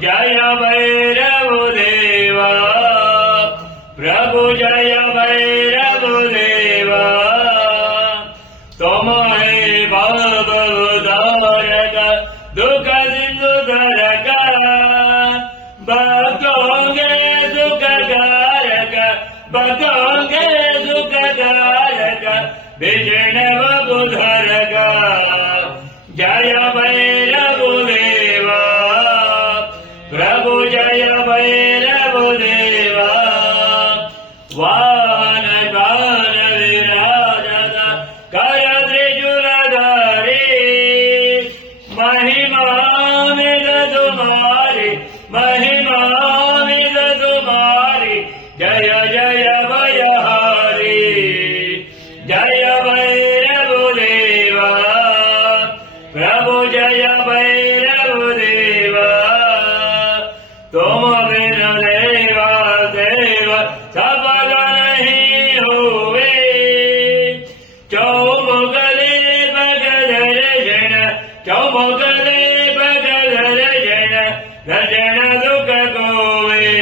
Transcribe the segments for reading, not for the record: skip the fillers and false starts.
जय भैरव देवा प्रभु जय भैरव देवा तुम है भवउद्धारक दुख सिंधु धरक भक्तों के सुखकारक भक्तों के सुखकारक विष्णु बुधरक जय भैरव देवा प्रभु जय भैरव देवा वाहन गान विराजत कर त्रिशूलधारी महिमा मिद तुम्हारी महिमा मिद तुम्हारी जय जय भयहारी जय भैरव देवा प्रभु जय भैरव देवा तुम बिन देवा देव सफल नहीं हुए चौमुखले भगत रजन चौमुखले भगत रजन रजन दुख गोवे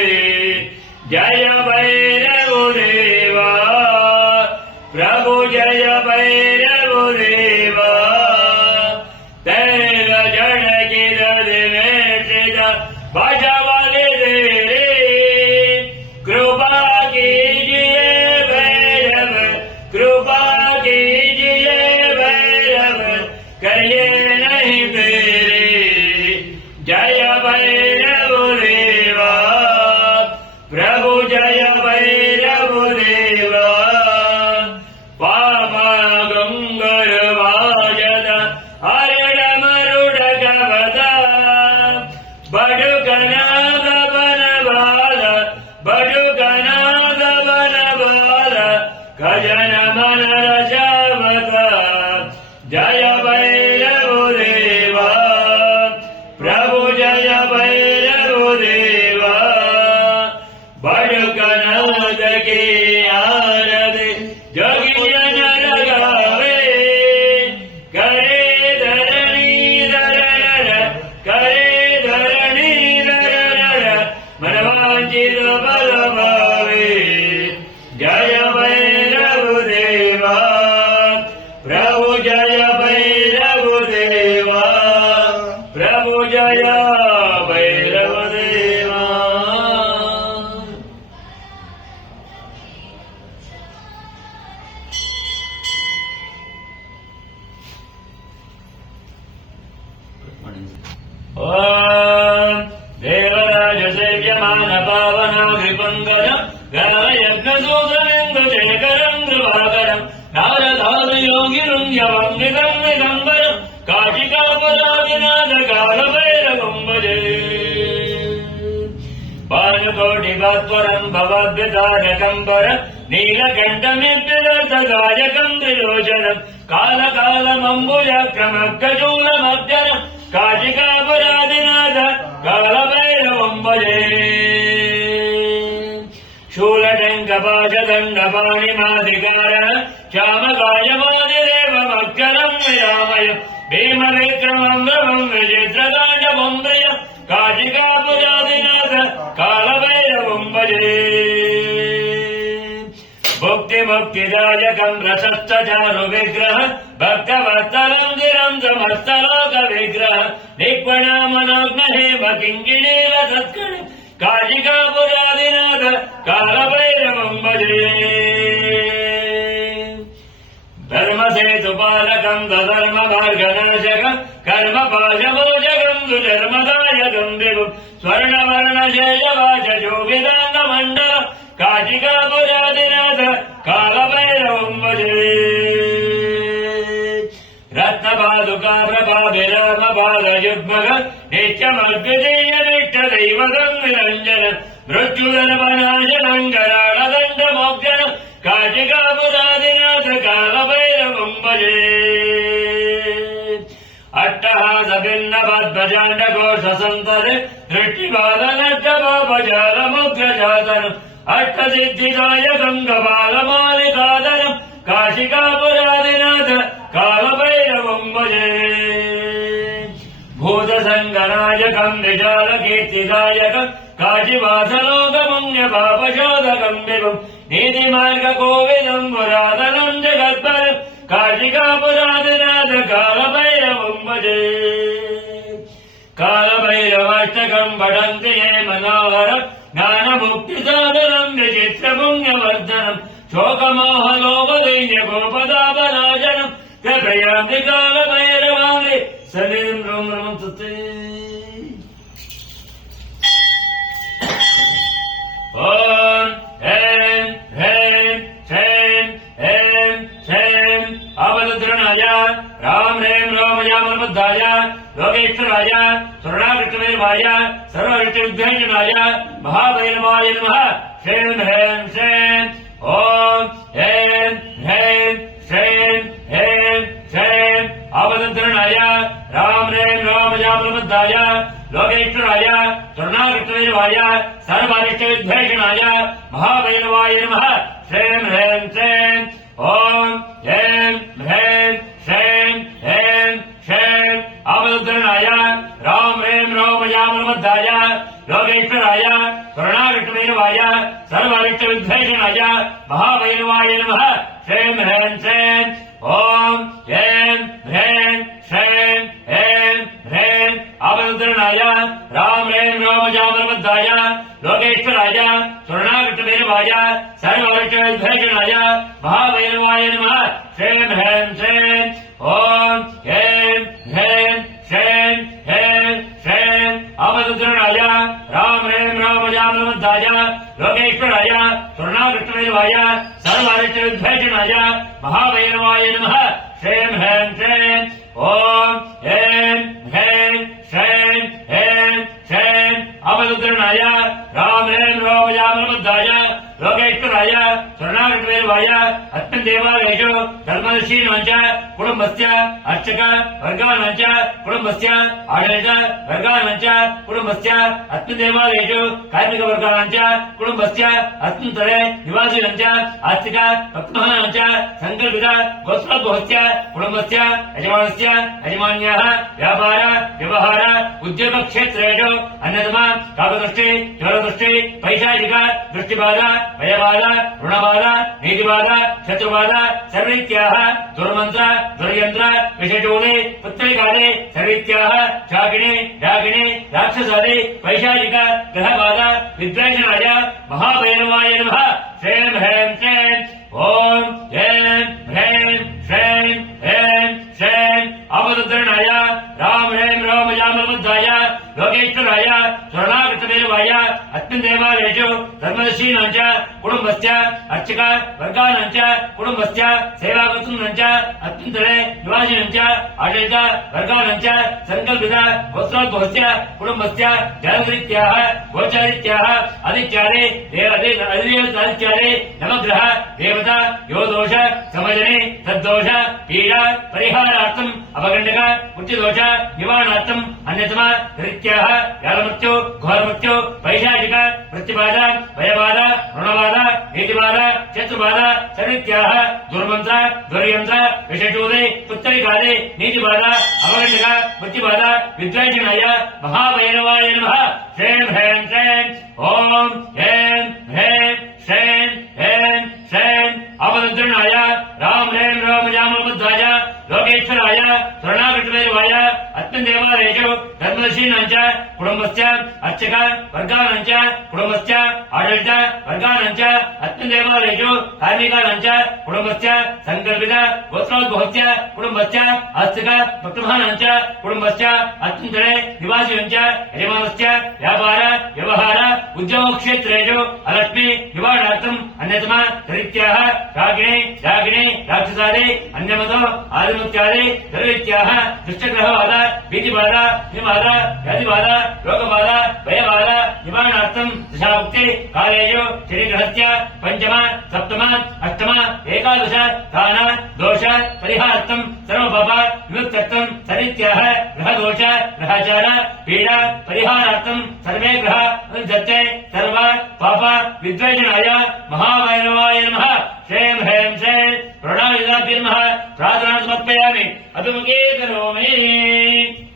जय भैरव देवा प्रभु जय भैरव देवा तेरा जन की दर्द में तेरा बजावाले तेरे कृपा कीजिए भैरव कृपा कीजिए भैरव करिए नहीं तेरे जय भैरव देवा प्रभु जय भैरव देवा पामा गंगर वाजन हरण मरुड गवदा बड़ुकनाद बन बाल बड़ुकनाद बन बाल गजन मन रजावत जय भैरव देवा प्रभु जय भैरव देवा बड़ुकनाद की आरती जोगियन लगावे करे धरणी धरण करे धरणी धरण मनवांचित बल भावे जय भैरव देवा प्रभु जय भैरव देवा प्रभु जय भैरव देवा ओम देवराज सेव्यमान पावनाग्रिपङ्कर गायज्ञसूत्रमिन्दु शेखरं कृपाकरं नारदाद योगिरुञ्जवं निगम्बरं काशिकापुरादिनाथ कालभैरवं भजे पाणकोटिभास्वरं भवद्वितारकम्बर नीलकण्ठमित्यदर्थदायकं त्रिलोचनं कालकालमम्बुजक्रमग्गजूलमब्जरं काशिकापुरादिनाथ कालभैरवं भजे शूलटङ्कपाशदण्डपाणिमाधिकारः श्यामकायमादिदेवमक्षरं विरामय भीमविक्रमं रवं विचित्रताण्डवं प्रियं काशिकापुरादिनाथ कालभैरवं भजे भुक्तिमुक्तिदायकं प्रशस्तचारु विग्रह भक्तवत्सलं गिरं समस्तलोक विग्रह निक्वणामनोग्नहेम किङ्किणील सत्कण काशिकापुरादिनाथ कालभैरवं भजे धर्मसेतुपालकं दधर्ममार्गनाशकं कर्मपाशमोचकं सुधर्मदायकं विभुं स्वर्णवर्णशैलवाचोभिदाङ्गमण्डल काशिकापुरादिनाथ कालभैरवं भजे रत्नपादुका प्रभाभिरामपादयुग्मः नित्यमद्वितीयनिष्ठदैवतं निरञ्जन मृत्युधर्मनाशनं कराळदण्डमोक्षण काशिकापुरादिनाथ कालभैरवं भजे अट्टहासभिन्नपद्मजाण्डकोशसन्तरे दृष्टिबालनष्टपापजालमुग्रजातनम् अष्टसिद्धिदायकं कपालमालिकादनं काशिकापुरादिनाथ कालभैरवं भजे भूतसङ्गनायकम् विशालकीर्तिदायकम् काशिवासलोकपुण्यपापशोधकम् विभुम् नीतिमार्गकोविदम् पुरातनम् जगत्परम् काशिकापुरादिनाथ कालभैरवम् भजे कालभैरवाष्टकम् पठन्ति ये मनोहरम् ज्ञानमुक्तिसाधनम् विचित्रपुण्यवर्धनम् शोकमोहलोपदैन्यगोपदापराजनम् कृपयान्ति कालभैरवाङ्गे सनिम् ह्रूम् ह्रूम् तुते ॐ ह्रीं ह्रीं श्रीं ऐं श्रीं अवरुद्रणाय राम ह्रीं रोमयामबुद्धाय लोकेश्वराय सुरणाकृष्णवेर्वाय सर्वऋषिविघ्नविनाय महाभैरवाय नमः श्रीं ह्रीं श्रीं ॐ ऐं ह्रीं श्रीं ऐं श्रीं अवरुद्रणाय राम ह्रीं रोमयामबुद्धाय लोकेश्वराय सुरणाकृष्णवेर्वाय सर्वऋषिविघ्नविनाय महाभैरवाय नमः श्रीं ह्रीं श्रीं ॐ ऐं ह्रीं श्रीं ऐं श्रीं अवरुद्रणाय राम ह्रीं रोमयामबुद्धाय लोकेश्वराय सुरणाकृष्णवेर्वाय सर्वऋषिविघ्नविनाय महाभैरवाय नमः श्रीं ह्रीं श्रीं ॐ ऐं ह्रीं श्रीं ऐं ह्रीं अवरुद्रणाय राम ह्रीं रोमयामबुद्धाय लोकेश्वराय सुरणाकृष्णवेर्वाय सर्वऋषिविघ्नविनाय महाभैरवाय नमः श्रीं ह्रीं श्रीं ॐ ऐं ह्रीं श्रीं ऐं श्रीं अवरुद्रणाय राम ह्रीं रोमयामबुद्धाय लोकेश्वराय सुरणाकृष्णवेर्वाय सर्वऋषिविघ्नविनाय महाभैरवाय नमः श्रीं ह्रीं श्रीं ॐ ऐं ह्रीं श्रीं ऐं श्रीं अवरुद्रणाय राम ह्रीं रोमयामबुद्धाय लोकेश्वराय सुरणाकृष्णवेर्वाय अस्मिन् देवालयेषु धर्मदर्शिनां च कुटुम्बस्य अर्चक वर्गाणां च कुटुम्बस्य आडಳಿತ वर्गाणां च कुटुम्बस्य अस्मिन् देवालयेषु कार्मिकवर्गाणां च कुटुम्बस्य अस्मिन् स्थले निवासिनां च आस्तिक भक्तमहानां च सङ्कल्पित गोत्रोद्भवस्य कुटुम्बस्य यजमानस्य यजमान्याः व्यापार व्यवहार उद्योगक्षेत्रेषु अन्यतमा काकदृष्टि ज्वरदृष्टि पैशाचिक दृष्टिबाध भयबाध ऋणबाध नीतिबाध शत्रुबाध सर्वरीत्याः दुर्मन्त्र दुर्यन्त्र विषचूले पुत्रिकाले सर्वरीत्याः शाकिनी डाकिनी राक्षसादि पैशाचिक ग्रहबाध विद्वेषणाय महाभैरवाय नमः श्रीं ह्रीं श्रीं ॐ ऐं ह्रीं श्रीं ऐं श्रीं अवरुद्रणाय राम ह्रीं रोमयामबुद्धाय लोकेश्वराय सुरणाकृष्णवेर्वाय अस्मिन् देवालयेषु धर्मदर्शिनां च कुटुम्बस्य अर्चक वर्गाणां च कुटुम्बस्य सेवाकृतां च अस्मिन् स्थले निवासिनां च आडಳಿತ वर्गाणां च सङ्कल्पित गोत्रोद्भवस्य कुटुम्बस्य जातकरीत्याः गोचारीत्याः आदित्यादि आदित्यादि नवग्रह देवता यो दोष समजने तद्दोष पीडा परिहारार्थम् अपगण्डक मृत्युदोष निवारणार्थम् अन्यतमा रीत्याः कालमृत्यु घोरमृत्यु पैशाचिक मृत्युबाध भयबाध ऋणबाध नीतिबाध शत्रुबाध सर्वरीत्याः दुर्मन्त्र दुर्यन्त्र विषचूले पुत्रिकाले नीतिबाध अपगण्डक मृत्युबाध विद्वेषणाय महाभैरवाय नमः श्रीं ह्रीं श्रीं ॐ ऐं ह्रीं श्रीं ऐं श्रीं अवरुद्रणाय राम ह्रीं रोमयामबुद्धाय लोकेश्वराय सुरणाकृष्णवेर्वाय अस्मिन् देवालयेषु धर्मदर्शिनां च कुटुम्बस्य अर्चक वर्गाणां च कुटुम्बस्य आडಳಿತ वर्गाणां च अस्मिन् देवालयेषु कार्मिकाणां च कुटुम्बस्य सङ्कल्पित गोत्रोद्भवस्य कुटुम्बस्य आस्तिक भक्तमहानां च कुटुम्बस्य अस्मिन् स्थले निवासिनां च यजमानस्य व्यापार व्यवहार उद्योगक्षेत्रेषु अलक्ष्मी निवारणार्थम् अन्यतमा रीत्याः शाकिनी डाकिनी राक्षसादि अन्यमतो आदिमुत्यादि सर्वरीत्याः दुष्टग्रहबाध भीतिबाध निबाध व्याधिबाध रोगबाध भयबाध निवारणार्थम् दशामुक्ति कालेषु शनिग्रहस्य पञ्चम सप्तम अष्टम एकादश स्थान दोष परिहारार्थम् सर्वपाप विमुक्त्यर्थम् सर्वरीत्याः ग्रहदोष ग्रहाचार पीडा परिहारार्थम् सर्वे ग्रह अनुदत्ते सर्व पाप विद्वेषणाय महाभैरवाय नमः श्रीं ह्रीं श्रीं प्रणवाय नमः प्रार्थना समर्पयामि अभिमुखे करोमि।